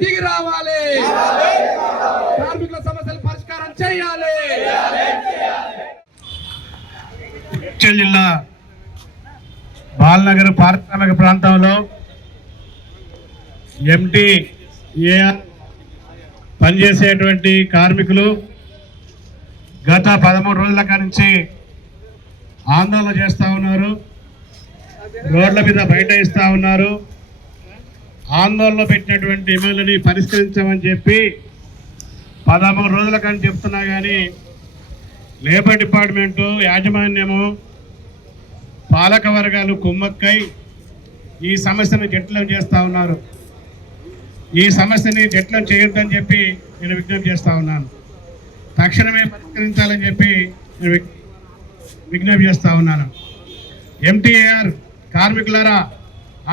దిగి రావాలి, కార్మికుల సమస్యలు పరిష్కారం చేయాలి. మేడ్చల్ జిల్లా బాలనగర్ పారిశ్రామిక ప్రాంతంలో ఎంటీఏఆర్ పనిచేసేటువంటి కార్మికులు గత 13 రోజుల నుంచి ఆందోళన చేస్తూ ఉన్నారు. రోడ్ల మీద బైఠాయిస్తూ ఉన్నారు. ఆందోళన పెట్టినటువంటి డిమాండ్లని పరిష్కరించమని చెప్పి 13 రోజుల కానీ చెప్తున్నా కానీ లేబర్ డిపార్ట్మెంటు యాజమాన్యము పాలక వర్గాలు కుమ్మక్కై ఈ సమస్యను జటిలం చేస్తూ ఉన్నారు. ఈ సమస్యని జటిలం చేయొద్దని చెప్పి నేను విజ్ఞప్తి చేస్తూ ఉన్నాను. తక్షణమే పరిష్కరించాలని చెప్పి నేను విజ్ఞప్తి చేస్తూ ఉన్నాను. ఎంటీఏఆర్ కార్మికులారా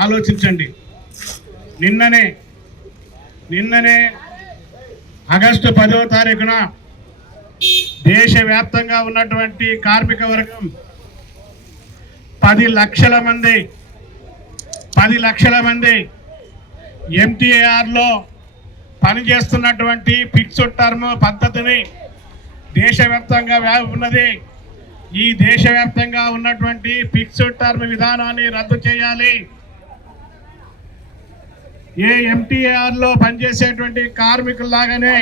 ఆలోచించండి. నిన్ననే ఆగస్టు 10వ తారీఖున దేశవ్యాప్తంగా ఉన్నటువంటి కార్మిక వర్గం 10 లక్షల మంది ఎంటీఏఆర్లో పనిచేస్తున్నటువంటి ఫిక్స్డ్ టర్మ్ పద్ధతిని దేశవ్యాప్తంగా ఉన్నది. ఈ దేశవ్యాప్తంగా ఉన్నటువంటి ఫిక్స్డ్ టర్మ్ విధానాన్ని రద్దు చేయాలి. ఏ ఎంటీఏఆర్లో పనిచేసేటువంటి కార్మికుల్లాగానే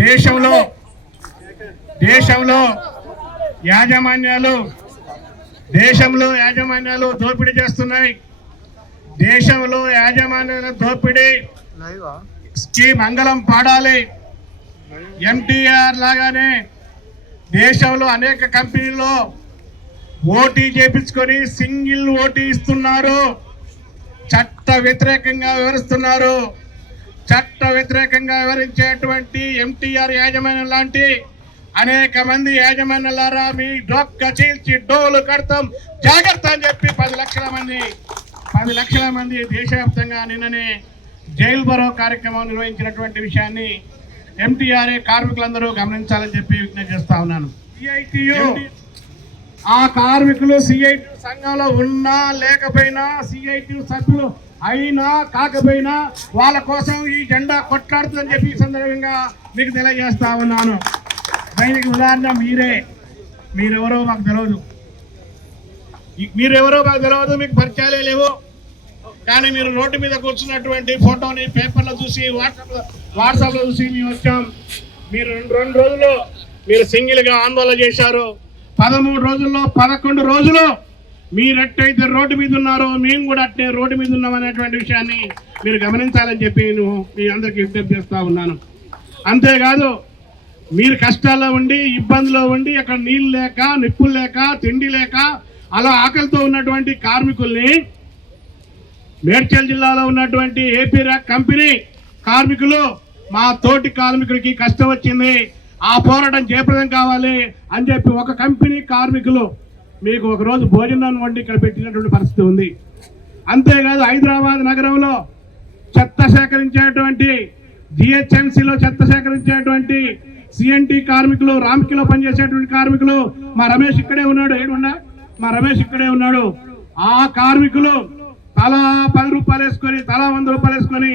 దేశంలో యాజమాన్యాలు దోపిడీ చేస్తున్నాయి. దేశంలో యాజమాన్యాల దోపిడీకి మంగళం పాడాలి. ఎంటీఆర్ లాగానే దేశంలో అనేక కంపెనీల్లో ఓటీ చేపించుకొని సింగిల్ ఓటీ ఇస్తున్నారు. చట్ట వ్యతిరేకంగా వివరించేటువంటి ఎంటీఆర్ యాజమాన్యం లాంటి అనేక మంది యాజమాన్యాలారా మీ డొక్క చీల్చి డోలు కడతాం జాగ్రత్త అని చెప్పి 10 లక్షల మంది దేశవ్యాప్తంగా నిన్ననే జైలు బరో కార్యక్రమం నిర్వహించినటువంటి విషయాన్ని ఎంటీఆర్ఏ కార్మికులందరూ గమనించాలని చెప్పి విజ్ఞప్తి చేస్తా ఉన్నాను. ఆ కార్మికులు సిఐటి సంఘంలో ఉన్నా లేకపోయినా, సిఐటి సభ్యులు అయినా కాకపోయినా వాళ్ళ కోసం ఈ జెండా కొట్లాడుతుందని చెప్పి సందర్భంగా మీకు తెలియజేస్తా ఉన్నాను. దానికి ఉదాహరణ మీరెవరో మాకు తెలియదు, మీకు పరిచయాలే లేవు. కానీ మీరు రోడ్డు మీద కూర్చున్నటువంటి ఫోటోని పేపర్లో చూసి వాట్సాప్లో చూసి మేము వచ్చాం. మీరు 2 రోజులు మీరు సింగిల్గా ఆందోళన చేశారు. 13 రోజుల్లో 11 రోజులు మీరెట్టయితే రోడ్డు మీద ఉన్నారో మేము కూడా అట్టే రోడ్డు మీద ఉన్నామనేటువంటి విషయాన్ని మీరు గమనించాలని చెప్పి నేను మీ అందరికీ విజ్ఞప్తి చేస్తూ ఉన్నాను. అంతేకాదు మీరు కష్టాల్లో ఉండి, ఇబ్బందుల్లో ఉండి, అక్కడ నీళ్ళు లేక, నిప్పులు లేక, తిండి లేక అలా ఆకలితో ఉన్నటువంటి కార్మికుల్ని మేడ్చల్ జిల్లాలో ఉన్నటువంటి ఏపీ ర్యాక్ కంపెనీ కార్మికులు మా తోటి కార్మికుడికి కష్టం వచ్చింది, ఆ పోరాటం జయప్రదం కావాలి అని చెప్పి ఒక కంపెనీ కార్మికులు మీకు ఒకరోజు భోజనాన్ని వండి ఇక్కడ పెట్టినటువంటి పరిస్థితి ఉంది. అంతేకాదు హైదరాబాద్ నగరంలో చెత్త సేకరించేటువంటి జిహెచ్ఎంసీలో చెత్త సేకరించేటువంటి సిఎన్టీ కార్మికులు, రామ్కీలో పనిచేసేటువంటి కార్మికులు, మా రమేష్ ఇక్కడే ఉన్నాడు. ఆ కార్మికులు తలా 10 రూపాయలు వేసుకొని, తలా 100 రూపాయలు వేసుకొని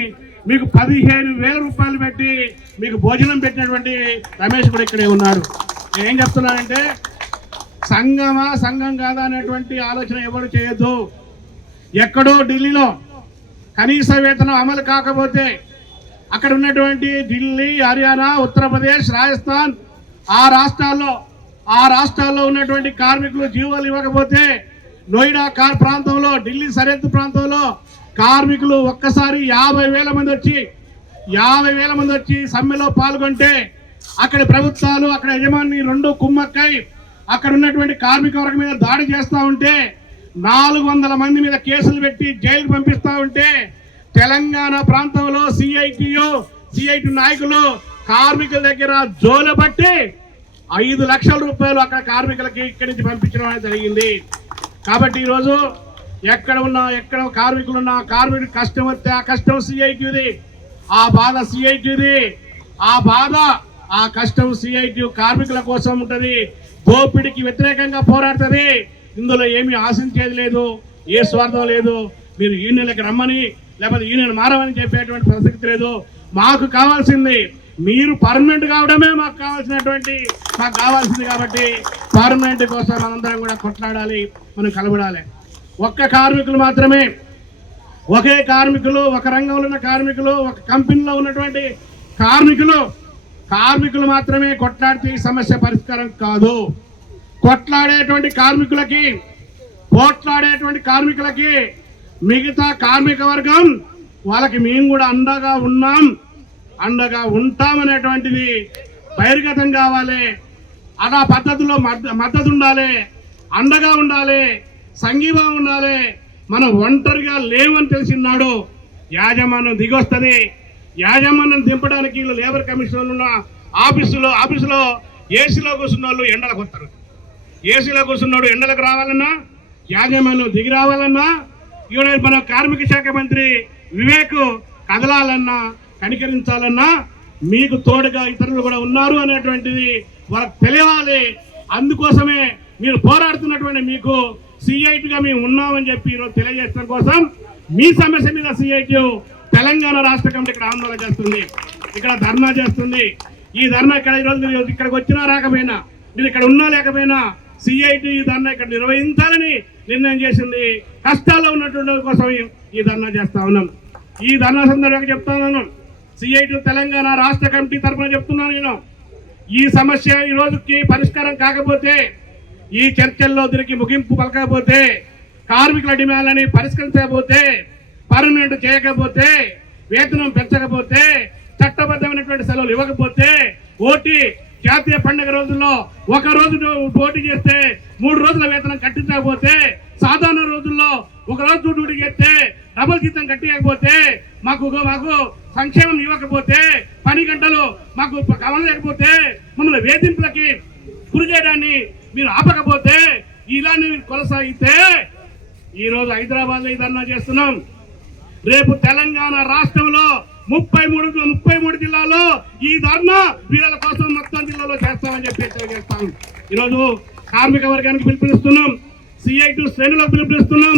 మీకు 15,000 రూపాయలు పెట్టి మీకు భోజనం పెట్టినటువంటి రమేష్ కూడా ఇక్కడే ఉన్నాడు. నేనేం చెప్తున్నానంటే సంఘం కాదా అనేటువంటి ఆలోచన ఎవరు చేయొద్దు. ఎక్కడో ఢిల్లీలో కనీస వేతనం అమలు కాకపోతే అక్కడ ఉన్నటువంటి ఢిల్లీ, హర్యానా, ఉత్తరప్రదేశ్, రాజస్థాన్ ఆ రాష్ట్రాల్లో ఉన్నటువంటి కార్మికులు జీవోలు ఇవ్వకపోతే నోయిడా ప్రాంతంలో, ఢిల్లీ సరిహద్దు ప్రాంతంలో కార్మికులు ఒక్కసారి 50,000 మంది వచ్చి సమ్మెలో పాల్గొంటే అక్కడ ప్రభుత్వాలు, అక్కడ యజమాని 2 కుమ్మక్కై అక్కడ ఉన్నటువంటి కార్మిక వర్గం మీద దాడి చేస్తూ ఉంటే 400 మంది మీద కేసులు పెట్టి జైలుకు పంపిస్తూ ఉంటే తెలంగాణ ప్రాంతంలో సిఐటి నాయకులు కార్మికుల దగ్గర జోలబట్టి 5 లక్షల రూపాయలు అక్కడ కార్మికులకి ఇక్కడి నుంచి పంపించడం అనేది జరిగింది. కాబట్టి ఈరోజు ఎక్కడ కార్మికులున్నా కార్మికుడికి కష్టం వస్తే ఆ కష్టం సిఐటిది, ఆ బాధ సిఐటిది, ఆ కష్టం సిఐటి కార్మికుల కోసం ఉంటుంది. దోపిడికి వ్యతిరేకంగా పోరాడుతుంది. ఇందులో ఏమీ ఆశించేది లేదు, ఏ స్వార్థం లేదు. మీరు యూనియన్లకు రమ్మని లేకపోతే యూనియన్ మారమని చెప్పేటువంటి ప్రసక్తి లేదు. మాకు కావాల్సింది మీరు పర్మనెంట్ కావడమే మాకు కావాల్సింది. కాబట్టి పర్మనెంట్ కోసం మనందరం కూడా కొట్లాడాలి, మనం కలబడాలి. ఒక్క కార్మికులు మాత్రమే, ఒకే కార్మికులు, ఒక రంగంలో ఉన్న కార్మికులు, ఒక కంపెనీలో ఉన్నటువంటి కార్మికులు మాత్రమే కొట్లాడితే ఈ సమస్య పరిష్కారం కాదు. పోట్లాడేటువంటి కార్మికులకి మిగతా కార్మిక వర్గం వాళ్ళకి మేము కూడా అండగా ఉంటామనేటువంటిది బహిర్గతం కావాలి. అలా పద్ధతిలో మద్దతు ఉండాలి, అండగా ఉండాలి, సంఘీభావం ఉండాలి. మనం ఒంటరిగా లేవని తెలిసినాడు యాజమాన్యం దిగొస్తుంది. యాజమాన్యం దింపడానికి వీళ్ళు లేబర్ కమిషన్ ఉన్న ఆఫీసులో ఏసీలో కూర్చున్న వాళ్ళు ఎండలకు వస్తారు. ఏసీలో కూర్చున్నాడు ఎండలకు రావాలన్నా, యాజమాన్యం దిగి రావాలన్నా, ఇవాళ మన కార్మిక శాఖ మంత్రి వివేక్ కదలాలన్నా, కనికరించాలన్నా మీకు తోడుగా ఇతరులు కూడా ఉన్నారు అనేటువంటిది వాళ్ళకి తెలియాలి. అందుకోసమే మీరు పోరాడుతున్నటువంటి మీకు సిఐటిగా మేము ఉన్నామని చెప్పి ఈరోజు తెలియజేయడం కోసం మీ సమస్య మీద సిఐటి తెలంగాణ రాష్ట్ర కమిటీ ఇక్కడ ఆందోళన చేస్తుంది, ఇక్కడ ధర్నా చేస్తుంది. ఈ ధర్నా ఇక్కడ ఈరోజు మీరు ఇక్కడికి వచ్చినా రాకపోయినా, మీరు ఇక్కడ ఉన్నా లేకపోయినా సిఐటి ఈ ధర్నా ఇక్కడ నిర్వహించాలని నిర్ణయం చేసింది. కష్టాల్లో ఉన్నటువంటి కోసం ఈ ధర్నా చేస్తా ఉన్నాం. ఈ ధర్నా సందర్భంగా చెప్తా ఉన్నాను, సిఐటి తెలంగాణ రాష్ట్ర కమిటీ తరఫున చెప్తున్నాను నేను, ఈ సమస్య ఈ రోజుకి పరిష్కారం కాకపోతే, ఈ చర్చల్లో దీనికి ముగింపు పలకపోతే, కార్మికుల డిమాండ్లని పరిష్కరించకపోతే, పర్మనెంట్ చేయకపోతే, వేతనం పెంచకపోతే, చట్టబద్ధమైనటువంటి సెలవులు ఇవ్వకపోతే, ఓటీ జాతీయ పండుగ రోజుల్లో ఒక రోజు పోటీ చేస్తే 3 రోజుల వేతనం కట్టించకపోతే, సాధారణ రోజుల్లో ఒక రోజు డ్యూటీ చేస్తే డబుల్ జీతం కట్టియకపోతే, మాకు సంక్షేమం ఇవ్వకపోతే, పని గంటలు మాకు కమలలేకపోతే, మమ్మల్ని వేధింపులకి గురి చేయడాన్ని మీరు ఆపకపోతే, ఇలానే కొనసాగితే ఈరోజు హైదరాబాద్ లో ఈ ధర్నా చేస్తున్నాం. రేపు తెలంగాణ రాష్ట్రంలో 33 జిల్లాలో ఈ ధర్నా వీళ్ళ కోసం మొత్తం జిల్లాలో చేస్తామని చెప్పి తెలియజేస్తాం. ఈరోజు కార్మిక వర్గానికి పిలుపునిస్తున్నాం, సిఐటి శ్రేణులకు పిలుపునిస్తున్నాం.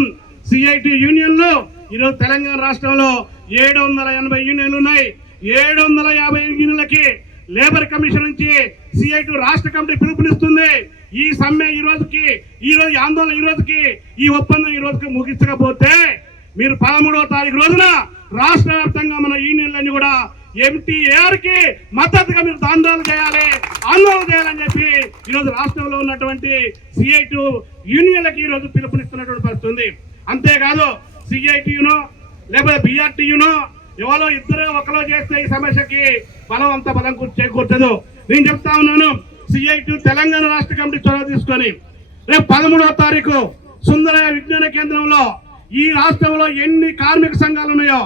సిఐటి యూనియన్లు ఈరోజు తెలంగాణ రాష్ట్రంలో 780 యూనియన్లు ఉన్నాయి. 750 యూనియన్లకి లేబర్ కమిషన్ నుంచి సిఐటి రాష్ట్ర కమిటీ పిలుపునిస్తుంది. ఈ సమ్మె ఈ రోజు ఆందోళన ఈ ఒప్పందం ఈ రోజుకి ముగించకపోతే మీరు 13వ తారీఖు రోజున రాష్ట్ర వ్యాప్తంగా మన యూనియన్లన్నీ కూడా ఎంటీఆర్ కి మద్దతుగా మీరు ఆందోళన చేయాలని చెప్పి ఈరోజు రాష్ట్రంలో ఉన్నటువంటి సిఐటి యూనియన్లకి ఈ రోజు పిలుపునిస్తున్నటువంటి పరిస్థితి ఉంది. అంతేకాదు సిఐటియునో లేకపోతే బిఆర్టీయునో ఎవరో ఇద్దరు ఒకలో చేస్తే ఈ సమస్యకి బలం చేకూర్చదు. నేను చెప్తా ఉన్నాను, సిఐటి తెలంగాణ రాష్ట్ర కమిటీ చొరవ తీసుకొని రేపు 13వ తారీఖు సుందరయ్య విజ్ఞాన కేంద్రంలో ఈ రాష్ట్రంలో ఎన్ని కార్మిక సంఘాలు ఉన్నాయో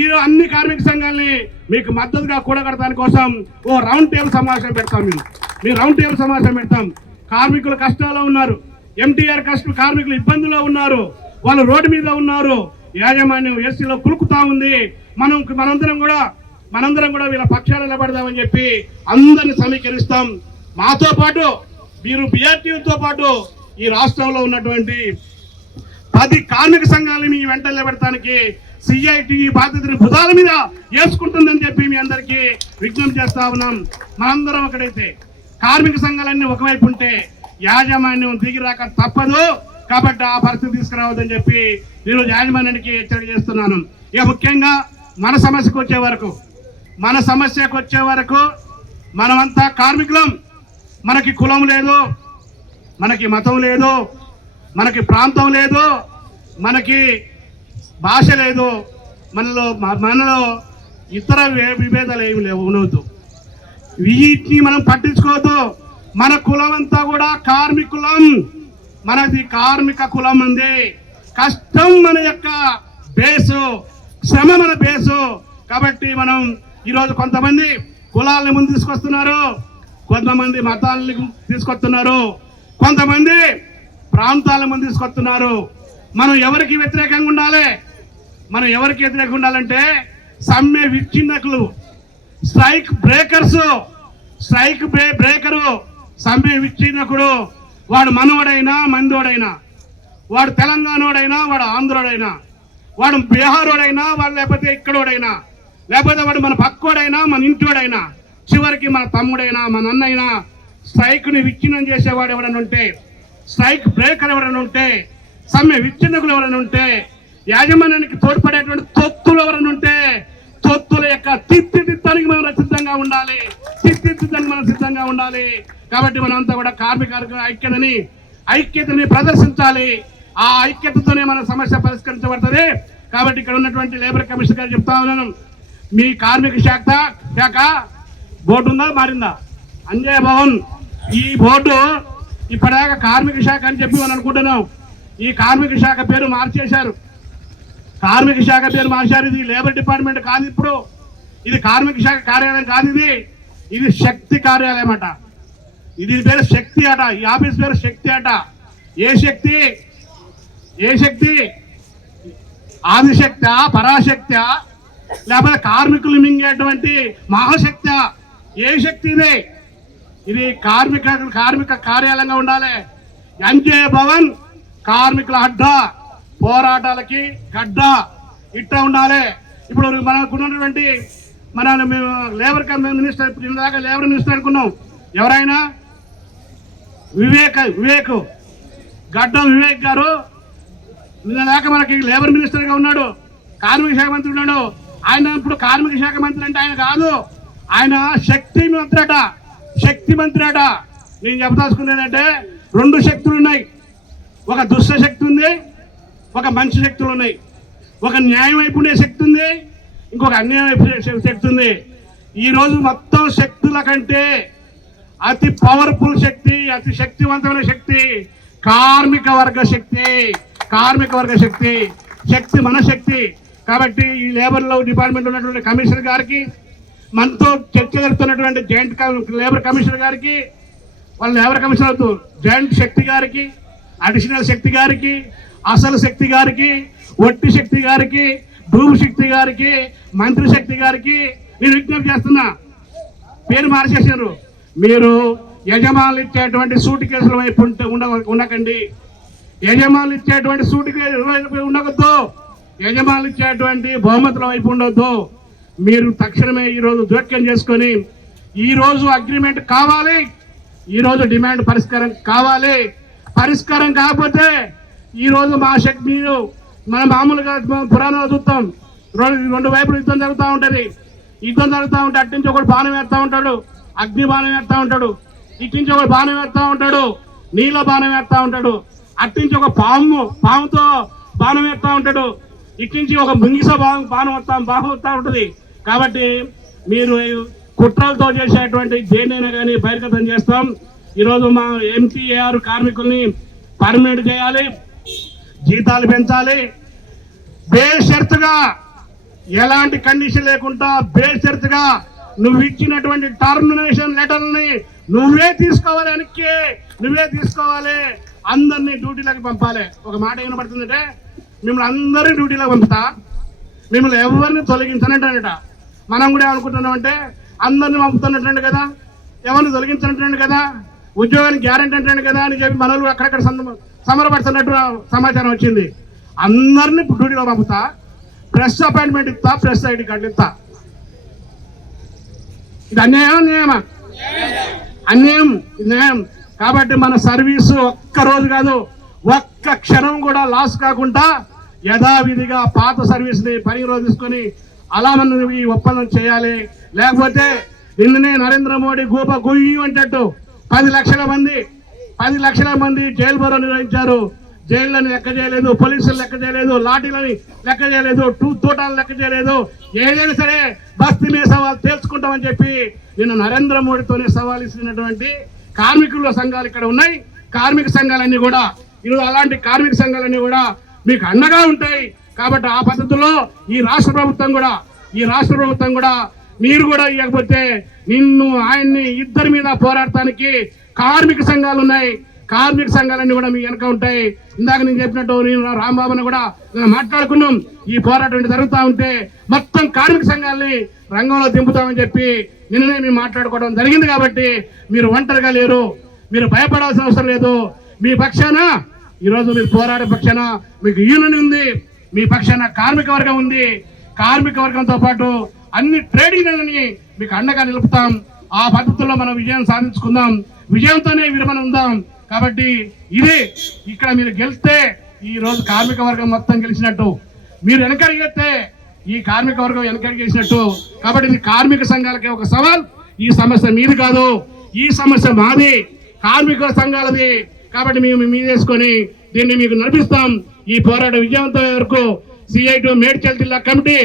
ఈ అన్ని కార్మిక సంఘాలని మీకు మద్దతుగా కూడగడటాని కోసం ఓ రౌండ్ టేబుల్ సమావేశం పెడతాం. మేము రౌండ్ టేబుల్ సమావేశం పెడతాం. కార్మికులు కష్టాల్లో ఉన్నారు, ఎంటీఆర్ కార్మికులు ఇబ్బందుల్లో ఉన్నారు, వాళ్ళు రోడ్డు మీద ఉన్నారు, యాజమాన్యం ఎస్సీలో కులుకుతా ఉంది. మనందరం కూడా వీళ్ళ పక్షాన నిలబడదామని చెప్పి అందరిని సమీకరిస్తాం. మాతో పాటు మీరు బిఆర్టీతో పాటు ఈ రాష్ట్రంలో ఉన్నటువంటి 10 కార్మిక సంఘాలను మీ వెంట నిలబెడటానికి సిఐటి బాధ్యతని భుజాల మీద వేసుకుంటుందని చెప్పి మీ అందరికీ విజ్ఞప్తి చేస్తా ఉన్నాం. మనందరం ఒకడైతే కార్మిక సంఘాలన్నీ ఒకవైపు ఉంటే యాజమాన్యం దిగి రాక తప్పదు. కాబట్టి ఆ పరిస్థితి తీసుకురావద్దని చెప్పి నేను యాజమాన్యానికి హెచ్చరిక చేస్తున్నాను. ఇక ముఖ్యంగా మన సమస్యకు వచ్చే వరకు మనమంతా కార్మికులం. మనకి కులం లేదు, మనకి మతం లేదు, మనకి ప్రాంతం లేదు, మనకి భాష లేదు, మనలో ఇతర విభేదాలు ఏమి లేవు, ఉండవద్దు. వీటిని మనం పట్టించుకోవద్దు. మన కులం అంతా కూడా కార్మికులం. మనది కార్మిక కులం ఉంది. కష్టం మన యొక్క బేసు, శ్రమ మన బేసు. కాబట్టి మనం ఈరోజు కొంతమంది కులాలని ముందు తీసుకొస్తున్నారు, కొంతమంది మతాలని తీసుకొస్తున్నారు, కొంతమంది ప్రాంతాల ముందు తీసుకొస్తున్నారు. మనం ఎవరికి వ్యతిరేకంగా ఉండాలి? మనం ఎవరికి వ్యతిరేకంగా ఉండాలంటే సమ్మె విచ్ఛిన్నకులు, స్ట్రైక్ బ్రేకరు, సమ్మె విచ్ఛిన్నకుడు, వాడు మనవడైనా మందోడైనా, వాడు తెలంగాణోడైనా వాడు ఆంధ్రోడైనా, వాడు బీహారోడైనా వాడు లేకపోతే ఇక్కడోడైనా లేకపోతే వాడు మన పక్కోడైనా మన ఇంటోడైనా చివరికి మన తమ్ముడైనా మన అన్నైనా స్ట్రైక్ని విచ్ఛిన్నం చేసేవాడు ఎవరైనా ఉంటే, స్ట్రైక్ బ్రేకర్ ఎవరైనా ఉంటే, సమ్మె విచ్ఛిన్నకులు ఎవరైనా ఉంటే, యాజమాన్యానికి తోడ్పడేటువంటి తొత్తులు ఎవరైనా ఉంటే తొత్తుల యొక్క తీర్చిదిద్దానికి మనం సిద్ధంగా ఉండాలి, తీర్చిదిద్దానికి మనం సిద్ధంగా ఉండాలి. కాబట్టి మనంతా కూడా కార్మిక ఐక్యతని ప్రదర్శించాలి. ఆ ఐక్యతతోనే మన సమస్య పరిష్కరించబడుతుంది. కాబట్టి ఇక్కడ ఉన్నటువంటి లేబర్ కమిషనర్ గారు చెప్తా ఉన్నాను, మీ కార్మిక శాఖ బోర్డు ఉందా మారిందా? అంజయ్ భవన్ ఈ బోర్డు ఇప్పటిదాకా కార్మిక శాఖ అని చెప్పి మనం అనుకుంటున్నాం. ఈ కార్మిక శాఖ పేరు మార్చేశారు. ఇది లేబర్ డిపార్ట్మెంట్ కాదు. ఇప్పుడు ఇది కార్మిక శాఖ కార్యాలయం కాదు, ఇది శక్తి కార్యాలయం అట. ఇది పేరు శక్తి అట. ఈ ఆఫీస్ పేరు శక్తి అట. ఏ శక్తి? ఆదిశక్తి, పరాశక్తి, లేకపోతే కార్మికులు మింగేటువంటి మహాశక్తి? ఏ శక్తి ఇది కార్మిక కార్యాలయంగా ఉండాలి. అంజయ్ భవన్ కార్మికుల అడ్డా, పోరాటాలకి గడ్డ ఇట్లా ఉండాలి. ఇప్పుడు మనకున్నటువంటి మన లేబర్ మినిస్టర్, ఇప్పుడు ఇందాక లేబర్ మినిస్టర్ అనుకున్నాం, ఎవరైనా వివేక్ గడ్డం వివేక్ గారు నిన్నదాకా మనకి లేబర్ మినిస్టర్గా ఉన్నాడు, కార్మిక శాఖ మంత్రి ఉన్నాడు. ఆయన ఇప్పుడు కార్మిక శాఖ మంత్రి అంటే ఆయన కాదు, ఆయన శక్తి మంత్రి అట. నేను చెప్పదలుచుకున్నది ఏంటంటే, రెండు శక్తులు ఉన్నాయి. ఒక దుష్ట శక్తి ఉంది, ఒక మంచి శక్తులు ఉన్నాయి. ఒక న్యాయం వైపు ఉండే శక్తి ఉంది, ఇంకొక అన్యాయం వైపు శక్తి ఉంది. ఈరోజు మొత్తం శక్తుల కంటే అతి పవర్ఫుల్ శక్తి, అతి శక్తివంతమైన శక్తి కార్మిక వర్గ శక్తి. మన శక్తి. కాబట్టి ఈ లేబర్ డిపార్ట్మెంట్ ఉన్నటువంటి కమిషనర్ గారికి, మనతో చర్చ జరుపుతున్నటువంటి జాయింట్ లేబర్ కమిషనర్ గారికి, వాళ్ళ లేబర్ కమిషనర్ జాయింట్ శక్తి గారికి, అడిషనల్ శక్తి గారికి, అసలు శక్తి గారికి, ఒట్టి శక్తి గారికి, భూమి శక్తి గారికి, మంత్రి శక్తి గారికి నేను విజ్ఞప్తి చేస్తున్నా. పేరు మార్చేసారు. మీరు యజమానులు ఇచ్చేటువంటి సూటి కేసుల వైపు ఉండకండి. యజమానులు ఇచ్చేటువంటి సూటి కేసుల వైపు ఉండవద్దు. యజమానులు ఇచ్చేటువంటి బహుమతుల వైపు ఉండవద్దు. మీరు తక్షణమే ఈరోజు జోక్యం చేసుకొని, ఈరోజు అగ్రిమెంట్ కావాలి, ఈరోజు డిమాండ్ పరిష్కారం కావాలి. పరిష్కారం కాకపోతే ఈరోజు మా శక్తి, మీరు మన మామూలుగా పురాణాలు చూస్తాం, రెండు వైపులు యుద్ధం జరుగుతూ ఉంటుంది. యుద్ధం జరుగుతూ ఉంటే అట్నుంచి ఒకడు బాణం వేస్తూ ఉంటాడు, అగ్ని బాణం వేస్తూ ఉంటాడు, ఇట్నుంచి ఒకడు బాణం వేస్తూ ఉంటాడు, నీళ్ళ బాణం వేస్తూ ఉంటాడు, అట్నుంచి ఒక పాముతో బాణం వేస్తూ ఉంటాడు, ఇట్నుంచి ఒక ముంగిస బాణం వస్తూ ఉంటుంది. కాబట్టి మీరు కుట్రలతో చేసేటువంటి దేన్నైనా కానీ బహిర్గతం చేస్తాం. ఈరోజు మా ఎంటీఏఆర్ కార్మికుల్ని పర్మనెంట్ చేయాలి, జీతాలు పెంచాలి, బేషరతుగా ఎలాంటి కండిషన్ లేకుండా బేషరతుగా నువ్వు ఇచ్చినటువంటి టర్మినేషన్ లెటర్ని నువ్వే తీసుకోవాలి, అందరినీ డ్యూటీలోకి పంపాలి. ఒక మాట ఏమపడుతుందంటే, మిమ్మల్ని అందరినీ డ్యూటీలోకి పంపుతా, మిమ్మల్ని ఎవరిని తొలగించనట్టట. మనం కూడా ఏమనుకుంటున్నామంటే, అందరిని పంపుతున్నట్టు కదా, ఎవరిని తొలగించినట్టు కదా, ఉద్యోగానికి గ్యారెంటీ అంటాడు కదా అని చెప్పి మనలు అక్కడక్కడ సమరపడుతున్నట్టు సమాచారం వచ్చింది. అందరినీ డ్యూటీలో పంపుతా, ప్రెస్ అపాయింట్మెంట్ ఇస్తా, ప్రెస్ ఐడి కార్డు ఇస్తా. ఇది న్యాయం. కాబట్టి మన సర్వీసు ఒక్క రోజు కాదు, ఒక్క క్షణం కూడా లాస్ కాకుండా యథావిధిగా పాత సర్వీస్ని పరిగణలో తీసుకొని అలా మనం ఈ ఒప్పందం చేయాలి. లేకపోతే నిన్ననే నరేంద్ర మోడీ గుయ్యి అంటట్టు 10 లక్షల మంది జైలు బరో నిర్వహించారు. జైళ్ళని లెక్క చేయలేదు, పోలీసులు లెక్క చేయలేదు, లాఠీలని లెక్క చేయలేదు, తోటాలను లెక్క చేయలేదు. ఏదైనా సరే బస్తీ మీద సవాల్ తేల్చుకుంటామని చెప్పి నిన్న నరేంద్ర మోడీతోనే సవాల్ ఇచ్చినటువంటి కార్మికుల సంఘాలు ఇక్కడ ఉన్నాయి. కార్మిక సంఘాలన్నీ కూడా ఈరోజు అలాంటి కార్మిక సంఘాలన్నీ కూడా మీకు అండగా ఉంటాయి. కాబట్టి ఆ పద్ధతిలో ఈ రాష్ట్ర ప్రభుత్వం కూడా మీరు కూడా ఇవ్వకపోతే నిన్ను ఆయన్ని ఇద్దరి మీద పోరాడటానికి కార్మిక సంఘాలు ఉన్నాయి. కార్మిక సంఘాలన్నీ కూడా మీ వెనక ఉంటాయి. ఇందాక నేను చెప్పినట్టు నేను రాంబాబుని కూడా మాట్లాడుకున్నాం. ఈ పోరాటం జరుగుతూ ఉంటే మొత్తం కార్మిక సంఘాలని రంగంలో దింపుతామని చెప్పి నిన్ననే మేము మాట్లాడుకోవడం జరిగింది. కాబట్టి మీరు ఒంటరిగా లేరు, మీరు భయపడాల్సిన అవసరం లేదు. మీ పక్షాన ఈరోజు మీరు పోరాడే పక్షాన మీకు యూనియన్ ఉంది. మీ పక్షాన కార్మిక వర్గం ఉంది. కార్మిక వర్గంతో పాటు అన్ని ట్రేడ్ యూనియన్లని మీకు అండగా నిలుపుతాం. ఆ పద్ధతుల్లో మనం విజయం సాధించుకుందాం. విజయంతోనే విరమణ ఉందాం. కాబట్టి ఇదే ఇక్కడ మీరు గెలిస్తే ఈ రోజు కార్మిక వర్గం మొత్తం గెలిచినట్టు, మీరు వెనకడిగితే ఈ కార్మిక వర్గం వెనకడిగేసినట్టు. కాబట్టి ఇది కార్మిక సంఘాలకి ఒక సవాల్. ఈ సమస్య మీది కాదు, ఈ సమస్య మాది, కార్మిక సంఘాలది. కాబట్టి మేము మీదేసుకొని దీన్ని మీకు నడిపిస్తాం. ఈ పోరాట విజయవంతం వరకు CI2 మేడ్చల్ జిల్లా కమిటీ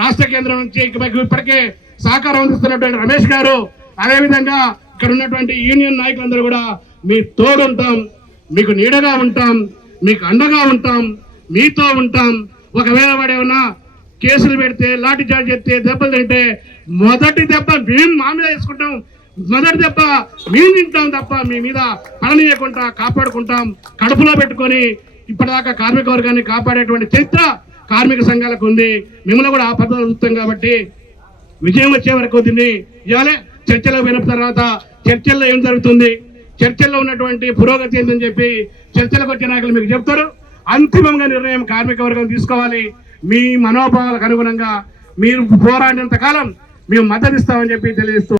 రాష్ట్ర కేంద్రం నుంచి ఇప్పటికే సహకారం అందిస్తున్నటువంటి రమేష్ గారు, అదేవిధంగా ఇక్కడ ఉన్నటువంటి యూనియన్ నాయకులందరూ కూడా మీ తోడు ఉంటాం, మీకు నీడగా ఉంటాం, మీకు అండగా ఉంటాం, మీతో ఉంటాం. ఒకవేళ వాడు ఏమన్నా కేసులు పెడితే, లాఠీ చార్జ్ చేస్తే, దెబ్బలు తింటే మొదటి దెబ్బ మేము మా మీద వేసుకుంటాం, మొదటి దెబ్బ మేము తింటాం తప్ప మీ మీద పడనీయకుండా కాపాడుకుంటాం. కడుపులో పెట్టుకొని ఇప్పటిదాకా కార్మిక వర్గాన్ని కాపాడేటువంటి చరిత్ర కార్మిక సంఘాలకు ఉంది. మిమ్మల్ని కూడా ఆ పద్ధతి చూస్తాం. కాబట్టి విజయం వచ్చే వరకు దీన్ని ఇవ్వాలి. చర్చలో పోయిన తర్వాత చర్చల్లో ఏం జరుగుతుంది, చర్చల్లో ఉన్నటువంటి పురోగతి ఏంటని చెప్పి చర్చలకు వచ్చే నాయకులు మీకు చెప్తారు. అంతిమంగా నిర్ణయం కార్మిక వర్గం తీసుకోవాలి. మీ మనోభావాలకు అనుగుణంగా మీరు పోరాడినంత కాలం మేము మద్దతు ఇస్తామని చెప్పి తెలియజేస్తూ